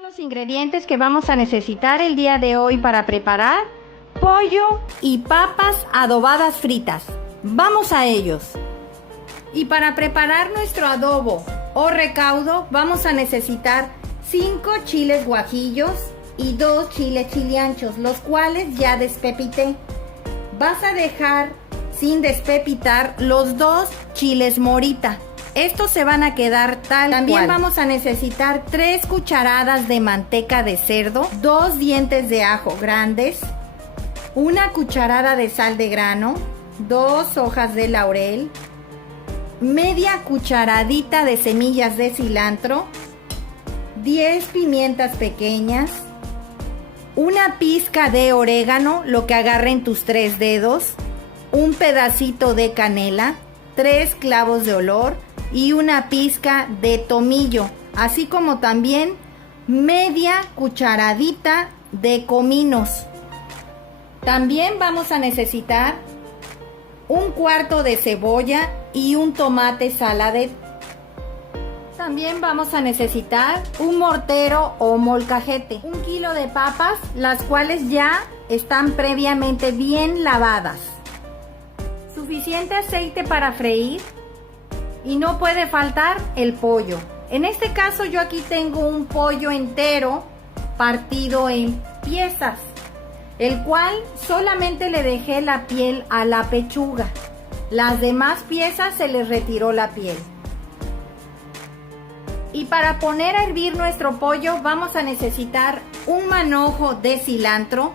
son los ingredientes que vamos a necesitar el día de hoy para preparar pollo y papas adobadas fritas. Vamos a ellos. Y para preparar nuestro adobo o recaudo vamos a necesitar 5 chiles guajillos y 2 chiles chilianchos, los cuales ya despepité. Vas a dejar sin despepitar los 2 chiles morita. Estos se van a quedar tal También cual. Vamos a necesitar 3 cucharadas de manteca de cerdo, 2 dientes de ajo grandes, 1 cucharada de sal de grano, 2 hojas de laurel, media cucharadita de semillas de cilantro, 10 pimientas pequeñas, una pizca de orégano, lo que agarren tus 3 dedos, un pedacito de canela, 3 clavos de olor y una pizca de tomillo, así como también media cucharadita de cominos. También vamos a necesitar un cuarto de cebolla y un tomate saladet. También vamos a necesitar un mortero o molcajete, 1 kilo de papas, las cuales ya están previamente bien lavadas, suficiente aceite para freír y no puede faltar el pollo. En este caso yo aquí tengo un pollo entero partido en piezas, el cual solamente le dejé la piel a la pechuga. Las demás piezas se les retiró la piel. Y para poner a hervir nuestro pollo vamos a necesitar un manojo de cilantro,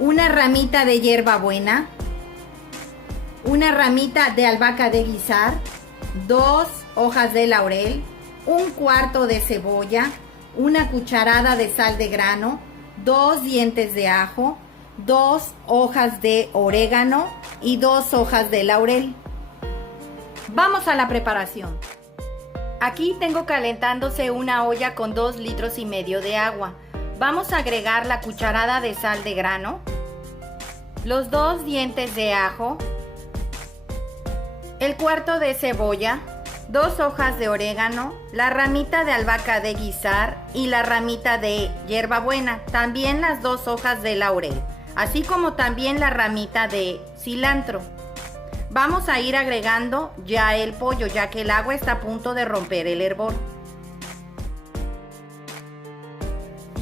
una ramita de hierbabuena, una ramita de albahaca de guisar, 2 hojas de laurel, un cuarto de cebolla, una cucharada de sal de grano, 2 dientes de ajo, 2 hojas de orégano y 2 hojas de laurel. Vamos a la preparación. Aquí tengo calentándose una olla con 2,5 litros de agua. Vamos a agregar la cucharada de sal de grano, los 2 dientes de ajo, el cuarto de cebolla, 2 hojas de orégano, la ramita de albahaca de guisar y la ramita de hierbabuena, también las 2 hojas de laurel, así como también la ramita de cilantro. Vamos a ir agregando ya el pollo, ya que el agua está a punto de romper el hervor.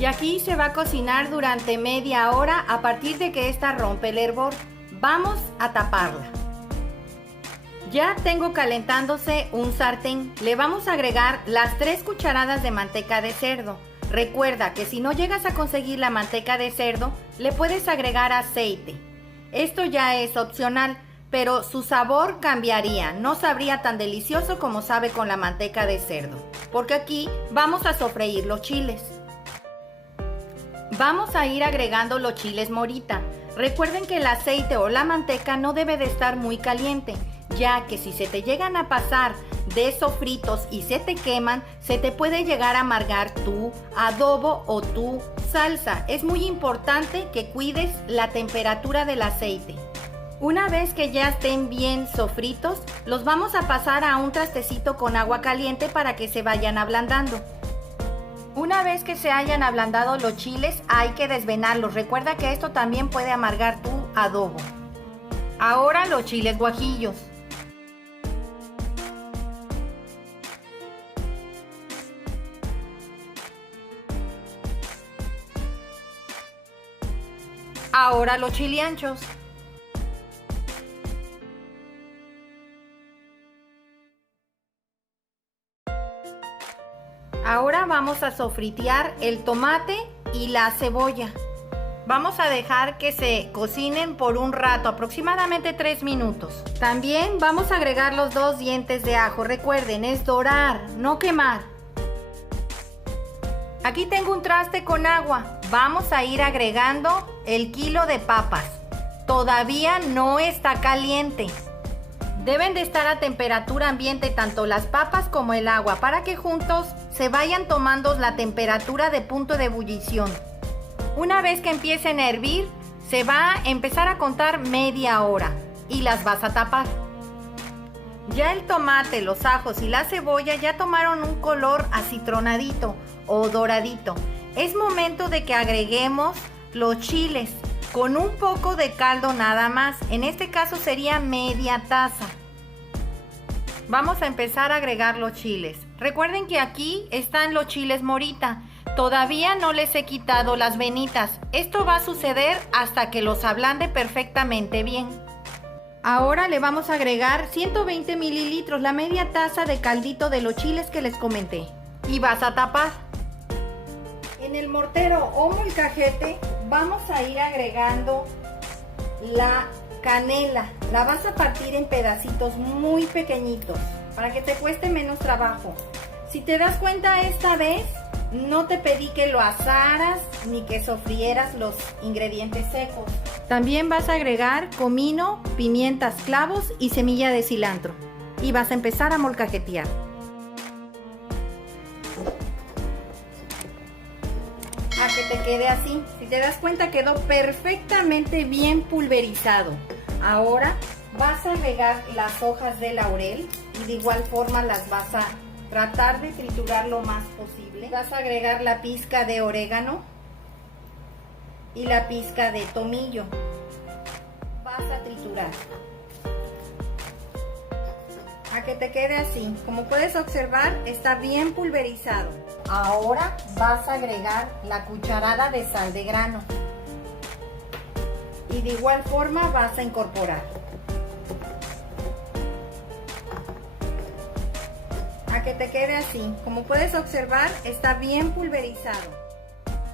Y aquí se va a cocinar durante media hora a partir de que esta rompe el hervor. Vamos a taparla. Ya tengo calentándose un sartén. Le vamos a agregar las 3 cucharadas de manteca de cerdo. Recuerda que si no llegas a conseguir la manteca de cerdo, le puedes agregar aceite. Esto ya es opcional, pero su sabor cambiaría. No sabría tan delicioso como sabe con la manteca de cerdo, porque aquí vamos a sofreír los chiles. Vamos a ir agregando los chiles morita. Recuerden que el aceite o la manteca no debe de estar muy caliente, ya que si se te llegan a pasar de sofritos y se te queman, se te puede llegar a amargar tu adobo o tu salsa. Es muy importante que cuides la temperatura del aceite. Una vez que ya estén bien sofritos, los vamos a pasar a un trastecito con agua caliente para que se vayan ablandando. Una vez que se hayan ablandado los chiles, hay que desvenarlos. Recuerda que esto también puede amargar tu adobo. Ahora los chiles guajillos. Ahora los chilianchos. Ahora vamos a sofritear el tomate y la cebolla. Vamos a dejar que se cocinen por un rato, aproximadamente 3 minutos. También vamos a agregar los 2 dientes de ajo. Recuerden, es dorar, no quemar. Aquí tengo un traste con agua. Vamos a ir agregando el kilo de papas. Todavía no está caliente. Deben de estar a temperatura ambiente tanto las papas como el agua para que juntos se vayan tomando la temperatura de punto de ebullición. Una vez que empiecen a hervir, se va a empezar a contar media hora y las vas a tapar. Ya el tomate, los ajos y la cebolla ya tomaron un color acitronadito o doradito. Es momento de que agreguemos los chiles con un poco de caldo nada más. En este caso sería media taza. Vamos a empezar a agregar los chiles. Recuerden que aquí están los chiles morita. Todavía no les he quitado las venitas. Esto va a suceder hasta que los ablande perfectamente bien. Ahora le vamos a agregar 120 mililitros, la media taza de caldito de los chiles que les comenté. Y vas a tapar. En el mortero o molcajete vamos a ir agregando la canela. La vas a partir en pedacitos muy pequeñitos para que te cueste menos trabajo. Si te das cuenta, esta vez no te pedí que lo asaras ni que sofrieras los ingredientes secos. También vas a agregar comino, pimientas, clavos y semilla de cilantro. Y vas a empezar a molcajetear. A que te quede así. Si te das cuenta, quedó perfectamente bien pulverizado. Ahora vas a agregar las hojas de laurel y de igual forma las vas a tratar de triturar lo más posible. Vas a agregar la pizca de orégano y la pizca de tomillo. Vas a triturar a que te quede así. Como puedes observar, está bien pulverizado. Ahora vas a agregar la cucharada de sal de grano y de igual forma vas a incorporar. A que te quede así. Como puedes observar, está bien pulverizado.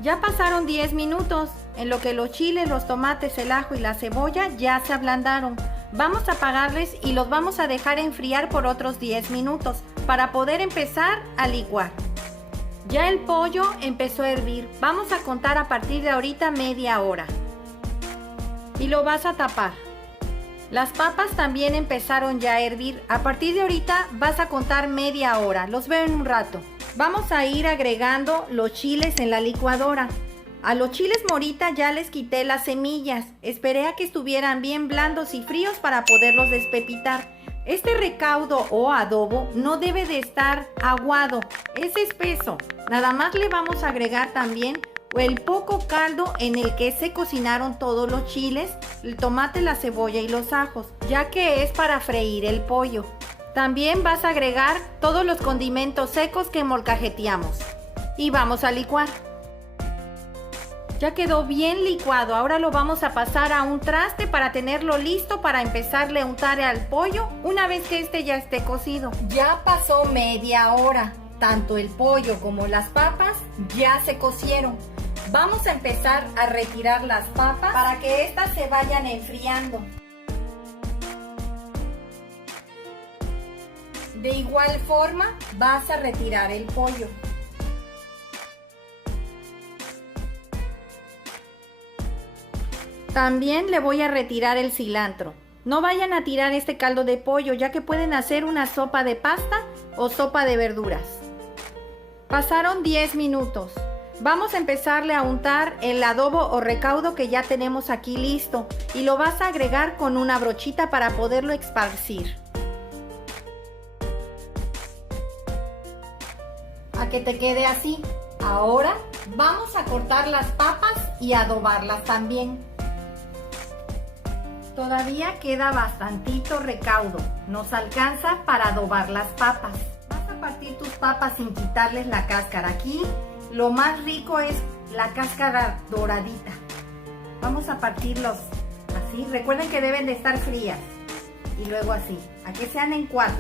Ya pasaron 10 minutos, en lo que los chiles, los tomates, el ajo y la cebolla ya se ablandaron. Vamos a apagarles y los vamos a dejar enfriar por otros 10 minutos para poder empezar a licuar. Ya el pollo empezó a hervir. Vamos a contar a partir de ahorita media hora. Y lo vas a tapar. Las papas también empezaron ya a hervir. A partir de ahorita vas a contar media hora. Los veo en un rato. Vamos a ir agregando los chiles en la licuadora. A los chiles morita ya les quité las semillas. Esperé a que estuvieran bien blandos y fríos para poderlos despepitar. Este recaudo o adobo no debe de estar aguado, es espeso. Nada más le vamos a agregar también el poco caldo en el que se cocinaron todos los chiles, el tomate, la cebolla y los ajos, ya que es para freír el pollo. También vas a agregar todos los condimentos secos que molcajeteamos y vamos a licuar. Ya quedó bien licuado, ahora lo vamos a pasar a un traste para tenerlo listo para empezarle a untar al pollo una vez que este ya esté cocido. Ya pasó media hora, tanto el pollo como las papas ya se cocieron. Vamos a empezar a retirar las papas para que estas se vayan enfriando. De igual forma vas a retirar el pollo. También le voy a retirar el cilantro. No vayan a tirar este caldo de pollo, ya que pueden hacer una sopa de pasta o sopa de verduras. Pasaron 10 minutos. Vamos a empezarle a untar el adobo o recaudo que ya tenemos aquí listo y lo vas a agregar con una brochita para poderlo esparcir. A que te quede así. Ahora vamos a cortar las papas y adobarlas también. Todavía queda bastantito recaudo, nos alcanza para adobar las papas. Vas a partir tus papas sin quitarles la cáscara. Aquí lo más rico es la cáscara doradita. Vamos a partirlos así, recuerden que deben de estar frías. Y luego así, a que sean en 4.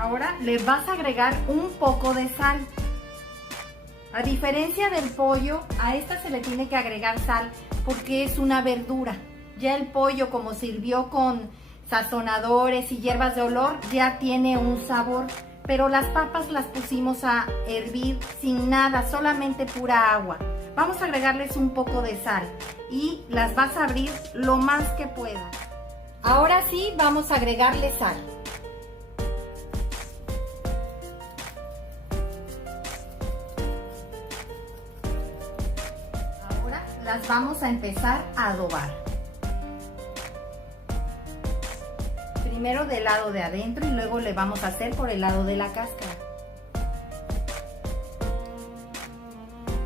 Ahora le vas a agregar un poco de sal. A diferencia del pollo, a esta se le tiene que agregar sal porque es una verdura. Ya el pollo, como sirvió con sazonadores y hierbas de olor, ya tiene un sabor. Pero las papas las pusimos a hervir sin nada, solamente pura agua. Vamos a agregarles un poco de sal y las vas a abrir lo más que puedas. Ahora sí, vamos a agregarle sal. Las vamos a empezar a adobar. Primero del lado de adentro y luego le vamos a hacer por el lado de la cáscara.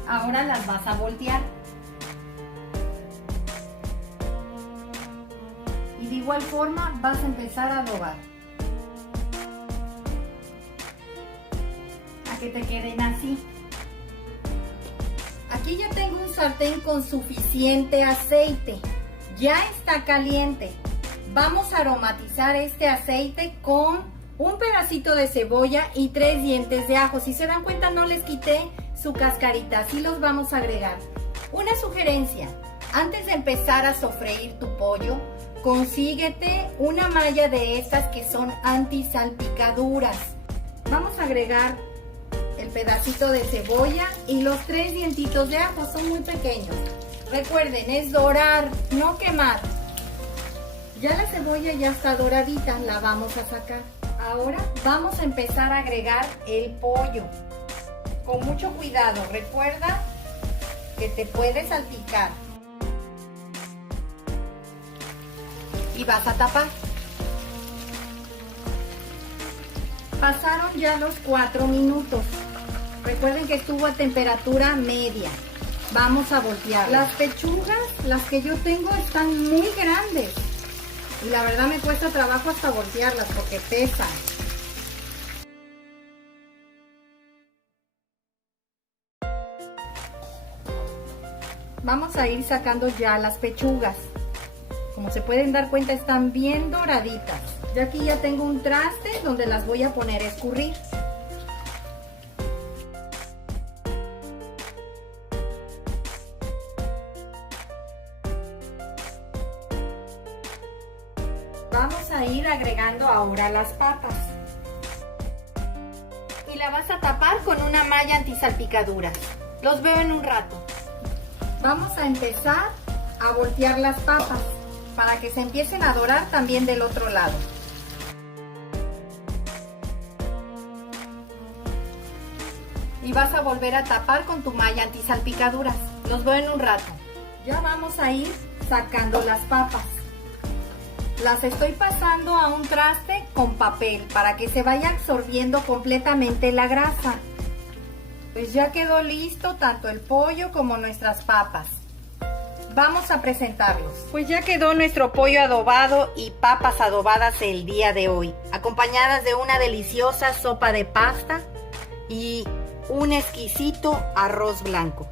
Ahora las vas a voltear. Y de igual forma vas a empezar a adobar. A que te queden así. Aquí ya tengo un sartén con suficiente aceite. Ya está caliente. Vamos a aromatizar este aceite con un pedacito de cebolla y 3 dientes de ajo. Si se dan cuenta, no les quité su cascarita, así los vamos a agregar. Una sugerencia, antes de empezar a sofreír tu pollo, consíguete una malla de estas que son antisalpicaduras. Vamos a agregar el pedacito de cebolla y los 3 dientitos de ajo, son muy pequeños. Recuerden, es dorar, no quemar. Ya la cebolla ya está doradita, la vamos a sacar. Ahora vamos a empezar a agregar el pollo. Con mucho cuidado, recuerda que te puede salpicar. Y vas a tapar. Pasaron ya los 4 minutos. Recuerden que estuvo a temperatura media. Vamos a voltear. Las pechugas, las que yo tengo, están muy grandes. Y la verdad me cuesta trabajo hasta voltearlas porque pesan. Vamos a ir sacando ya las pechugas. Como se pueden dar cuenta, están bien doraditas. Yo aquí ya tengo un traste donde las voy a poner a escurrir. Vamos a ir agregando ahora las papas. Y la vas a tapar con una malla antisalpicaduras. Los veo en un rato. Vamos a empezar a voltear las papas para que se empiecen a dorar también del otro lado. Y vas a volver a tapar con tu malla antisalpicaduras. Los veo en un rato. Ya vamos a ir sacando las papas. Las estoy pasando a un traste con papel para que se vaya absorbiendo completamente la grasa. Pues ya quedó listo tanto el pollo como nuestras papas. Vamos a presentarlos. Pues ya quedó nuestro pollo adobado y papas adobadas el día de hoy, acompañadas de una deliciosa sopa de pasta y un exquisito arroz blanco.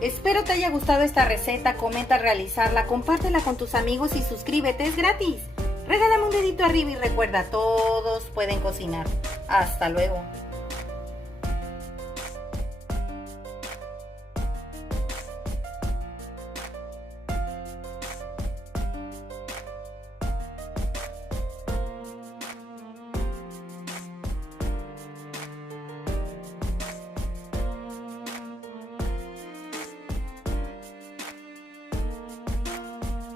Espero te haya gustado esta receta, comenta al realizarla, compártela con tus amigos y suscríbete, es gratis. Regálame un dedito arriba y recuerda, todos pueden cocinar. Hasta luego.